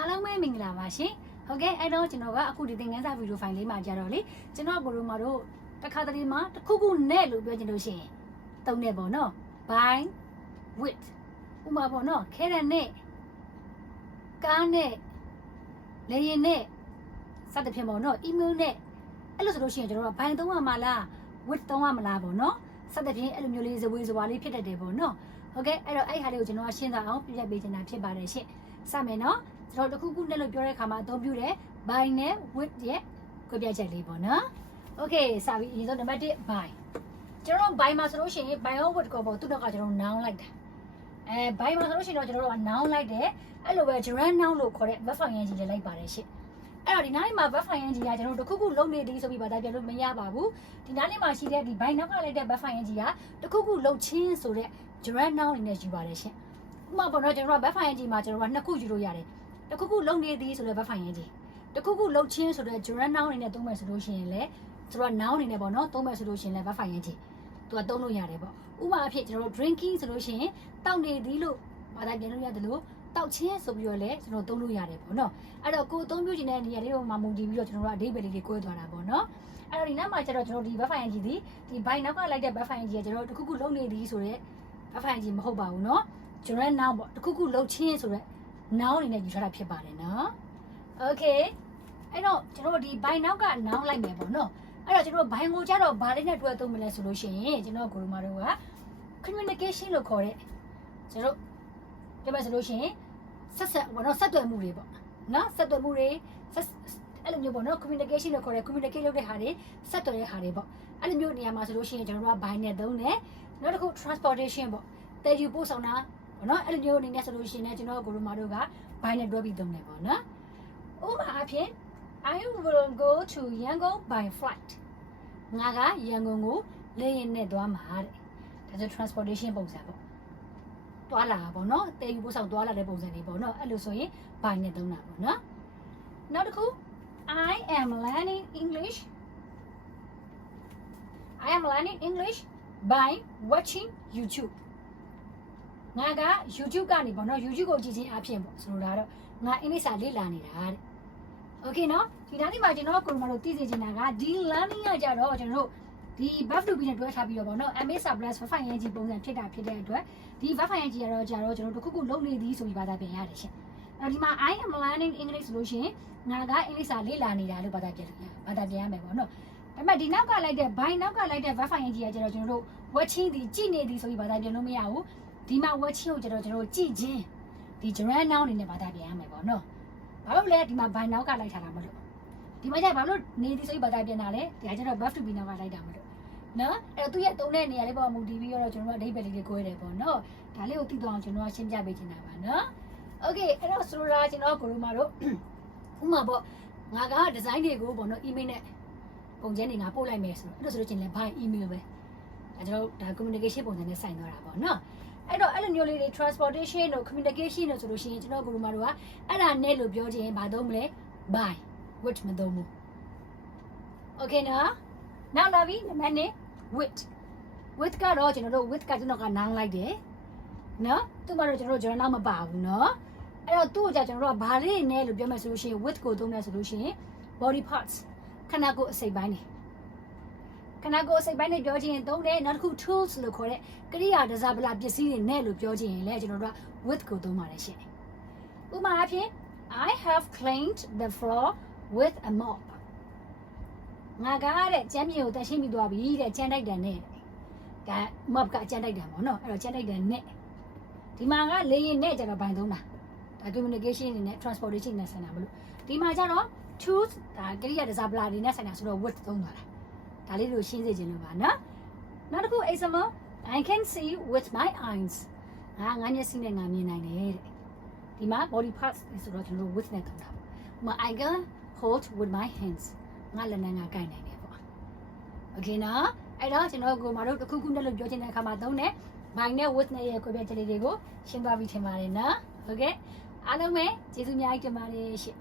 အားလုံးပဲမင်္ဂလာပါရှင်ဟုတ်ကဲ့အဲ့တော့ကျွန်တော်ကအခုဒီသင်ခန်းစာဗီဒီယိုဖိုင်လေးမှာကြတော့လေကျွန်တော်ကိုရိုမာတို့တစ်ခါတလေမှာတစ်ခုခုနဲ့လို့ပြောချင်လို့ရှိရင်သုံးနဲ့ပေါ့နော် by with ဥပမာပေါ့နော်ခဲရနဲ့ကားနဲ့လေရင်နဲ့စသဖြင့်ပေါ့နော် email နဲ့အဲ့လိုဆိုလို့ရှိရင်ကျွန်တော်က by သုံးရမှာလား with သုံးရမလားပေါ့နော်စသဖြင့်အဲ့လိုမျိုးလေးဇဝေဇဝါလေးဖြစ်တတ်တယ်ပေါ့နော်ဟုတ်ကဲ့အဲ့တော့အဲ့ဟာလေးကိုကျွန်တော်ကရှင်းသွားအောင်ပြပြပေးချင်တာဖြစ်ပါတယ်ရှင့်စမယ်နော်ကျွန်တော်တခုခုနဲ့လို့ပြောတဲ့အခါမှာအသုံးပြုတယ် by နဲ့ with ရဲ့ကြွပြချက်လေးပေါ့နော် okay စပြီအရင်ဆုံးနံပါတ်1 by ကျွန်တော် by မှာဆိုလို့ရှိရင် by or with ကိုပေါ့သူတော့ကကျွန်တော် noun လိုက်တာby မှာဆိုလို့ရှိရင်တော့ကျွန်တော်တို့က noun လိုက်တယ်အဲ့လိုပဲ gerund noun လို့ခေါ်တဲ့ verb ဖိုင်ရင်ကြီးလည်းလိုက်ပါတယ်ရှင့်အဲ့တော့ဒီနားလေးမှာ verb ဖိုင်ရင်ကြီးကကျွန်တော်တို့တခုခုလုံးနေသည်ဆိုပြီးဘာသာပြန်လို့မရပါဘူးဒီနားလေးမှာရှိတဲ့ဒီ by နောက်ကလိုက်တဲ့ verb ဖိုင်ရင်ကြီးကတခုခုလုံးချင်းဆိုတဲ့ gerund noun အနေနဲ့ယူပါတယ်ရှင့်ဥပမာပေါ့နော်ကျွန်တော်က verb ဖိုင်ရင်ကြီးမှာကျွန်တော်ကနှစ်ခုယူလို့ရတယ်တခုခုလုံနေသည်ဆိုတဲ့ verb ဖိုင်ရင်ကြီးတခုခုလုံချင်းဆိုတဲ့ gerund noun အနေနဲ့သုံးမယ်ဆိုလို့ရှိရင်လည်းကျွန်တော်က noun အနေနဲ့ပေါ့နော်သုံးမယ်ဆိုလို့ရှိရင်လည်း verb ဖိုင်ရင်ကြီးသူကသုံးလို့ရတယ်ပေါ့ဥပမာအဖြစ်ကျွန်တော်တို့ drinking ဆိုလို့ရှိရင်တောက်နေသည်လို့ဘာသာပြန်လို့ရတယ်လို့တောက်ချင်းဆိုပြီးတော့လည်းကျွန်တော်သုံးလို့ရတယ်ပေါ့နော်အဲ့တော့ကိုအသုံးပြုချင်တဲ့နေရာလေးပေါ်မှာမူတည်ပြီးတော့ကျွန်တော်တို့အဓိပ္ပာယ်လေးတွေကိုးသွားတာပေါ့နော်အဲ့တော့ဒီနောက်မှာကျတော့ကျွန်တော်ဒီ verb ဖိုင်ရင်ကြီးဒီ by နောက်ကလိုက်တဲ့ verb ဖိုင်ရင်ကြီးကကျွန်တော်တို့တခုခုလုံနေသည်ဆိုတဲ့ verb ဖိုင်ရင်ကြီးမဟုတ်ပါဘူးနော် gerund noun ပေါ့တခုခုလုံချင်းဆိုတဲ့noun အနေနဲ့ယူထားတာဖြစ်ပါတယ်နော် okay အဲ့တော့ကျွန်တော်ဒီ by နောက်က noun လိုက်မယ်ပေါ့နော်အဲ့တော့ကျွန်တော် by ကိုကြတော့ဘာလေးနဲ့တွဲသုံးမလဲဆိုလို့ရှိရင်ကျွန်တော်ကိုရိုမာတို့က communication လို့ခေါ်တဲ့ကျွန်တော်ပြောမယ်ဆိုလို့ရှိရင်ဆက်ဘောနော်ဆက်သွယ်မှုတွေပေါ့နော်ဆက်သွယ်မှုတွေအဲ့လိုမျိုးပေါ့နော် communication လို့ခေါ်တဲ့ communicate လုပ်တဲ့ဟာတွေဆက်သွယ်တဲ့ဟာတွေပေါ့အဲ့လိုမျိုးနေရာမှာဆိုလို့ရှိရင်ကျွန်တော်တို့က by နဲ့သုံးတယ်နောက်တစ်ခု transportation ပေါ့တည်ယူပို့ဆောင်တာပေါ့နော်အဲ့လိုမျိုးအနေနဲ့ဆိုလို့ရှိရင်ကျွန်တော်ကိုရိုမာတို့က by နဲ့တွဲပြီးသုံးတယ်ပေါ့နော်ဥပမာအဖြစ် I will go to Yangon by flight ငါကရန်ကုန်ကိုလေယာဉ်နဲ့သွားမှာတဲ့ဒါဆို transportation ပုံစံပေါ့သွားလာပေါ့နော်တည်ယူပို့ဆောင်သွားလာတဲ့ပုံစံတွေပေါ့နော်အဲ့လိုဆိုရင် by နဲ့သုံးတာပေါ့နော်နောက်တစ်ခု I am learning English by watching YouTube ငါက YouTube ကနေပေါ့နော် YouTube ကိုကြည့်ချင်းအဖြစ်ပေါ့ဆိုတော့ငါအင်္ဂလိပ်စာလေ့လာနေတာတဲ့ okay နော်ဒီနားဒီမှာကျွန်တော်ကိုရိုမာတို့သိစေချင်တာကဒီ learning ကကြတော့ကျွန်တော်တို့ဒီ verb to be နဲ့တွဲထားပြီးတော့ပေါ့နော် MA plus verb ဖိုင်ရင်ကြီးပုံစံဖြစ်တာဖြစ်တဲ့အတွက်ဒီ verb ဖိုင်ရင်ကြီးကတော့ကျွန်တော်တို့တခုခုလုပ်နေသည်ဆိုပြီးဘာသာပြန်ရတယ်ရှင်အဲ့ဒီမှာ I am learning English ဆိုလို့ရှိရင်ငါကအင်္ဂလိပ်စာလေ့လာနေတာလို့ဘာသာပြန်ရမယ်ပေါ့နော်ဒါပေမဲ့ဒီနောက်ကလိုက်တဲ့ by နောက်ကလိုက်တဲ့ verb ဖိုင်ရင်ကြီးကကျတော့ကျွန်တော်တို့ watching ဒီကြည့်နေသည်ဆိုပြီးဘာသာပြန်လို့မရဘူးဒီမှာ watching ကိုကျတော့ကျွန်တော်တို့ကြည့်ခြင်းဒီ gerund noun အနေနဲ့ဘာသာပြန်ရမယ်ပေါ့နော်ဘာလို့လဲဒီမှာ by နောက်ကလိုက်ထားတာမလို့ဒီမှာကျဘာလို့နေသည်ဆိုပြီးဘာသာပြန်တာလဲဒီကကျတော့ verb to be နောက်ကလိုက်တာမလို့နော်အဲ့တော့သူရဲ့သုံးတဲ့နေရာလေးပေါ်မှာမူတည်ပြီးတော့ကျွန်တော်တို့အဓိပ္ပာယ်လေးတွေကိုရတယ်ပေါ့နော်ဒါလေးကိုသိသွားအောင်ကျွန်တော်ကရှင်းပြပေးချင်တာပါနော် okay အဲ့တော့ဆိုတော့ကျွန်တော်ကိုရိုမာတို့ဥမာပေါ့ငါကဒီဇိုင်းတွေကိုပေါ့နော် email နဲ့ပုံစံတွေငါပို့လိုက်မယ်ဆိုတော့အဲ့လိုဆိုလို့ချင်းလည်း by email ပဲဒါကျွန်တော်ဒါ communication ပုံစံနဲ့ဆိုင်သွားတာပေါ့နော်အဲ့တော့အဲ့လိုမျိုးလေးတွေ transportation တို့ communication တို့ဆိုလို့ရှိရင်ကျွန်တော်ကိုရိုမာတို့ကအဲ့ဒါနဲ့လို့ပြောချင်ဘာသုံးမလဲ by with မသုံးဘူး okay နော်နောက်လာပြီနံပါတ်2 with ကတော့ကျွန်တော်တို့ with ကကျွန်တော်က noun လိုက်တယ်နော်သူ့မှာတော့ကျွန်တော်တို့ gerund noun မပါဘူးနော်အဲ့တော့သူ့ကိုကြာကျွန်တော်တို့ကဘာလေးနဲ့လို့ပြောမယ်ဆိုလို့ရှိရင် with ကိုသုံးတယ်ဆိုလို့ရှိရင် body parts ခန္ဓာကိုယ်အစိတ်ပိုင်းတွေခန္ဓာကိုယ်အစိတ်ပိုင်းတွေပြောချင်ရင်သုံးတယ်နောက်တစ်ခု tools လို့ခေါ်တဲ့ကရိယာတစားပလာပစ္စည်းတွေနဲ့လို့ပြောချင်ရင်လည်းကျွန်တော်တို့က with ကိုသုံးပါတယ်ရှင်ဥပမာအဖြစ် I have cleaned the floor with a mop ငါကတဲ့ကျမ်းမြေကိုတရှင်းပြီးသွားပြီတဲ့ကျန်းတိုက်တန်နဲ့ဒါ mop ကကျန်းတိုက်တန်ပေါ့နော်အဲ့တော့ကျန်းတိုက်တန်နဲ့ဒီမှာကလေရင်နဲ့ကျတော့ဘိုင်သုံးတာဒါ communication အနေနဲ့ transportation နဲ့ဆိုင်တာမလို့ဒီမှာကျတော့ tools ဒါကရိယာတစားပလာတွေနဲ့ဆိုင်တာဆိုတော့ with သုံးသွားတာဒါလေးတို့ရှင်းစေချင်လို့ပါနော်နောက်တစ်ခု example I can see with my eyes ငါမျက်စိနဲ့ငါမြင်နိုင်တယ်တဲ့ဒီမှာ body parts ဆိုတော့ကျွန်တော် with နဲ့သုံးတာပေါ့ဥပမာ I can hold with my hands ငါလက်နဲ့ငါကိုင်နိုင်တယ်ပေါ့ okay နော်အဲ့တော့ကျွန်တော်ကိုမတို့တစ်ခုခုနဲ့လို့ပြောချင်တဲ့အခါမှာသုံးတယ် by နဲ့ with နဲ့ရဲ့ကိုပြချက်လေးတွေကိုရှင်းသွားပြီးထင်ပါတယ်နော် okay အားလုံးပဲကျေးဇူးအများကြီးတင်ပါတယ်ရှင့်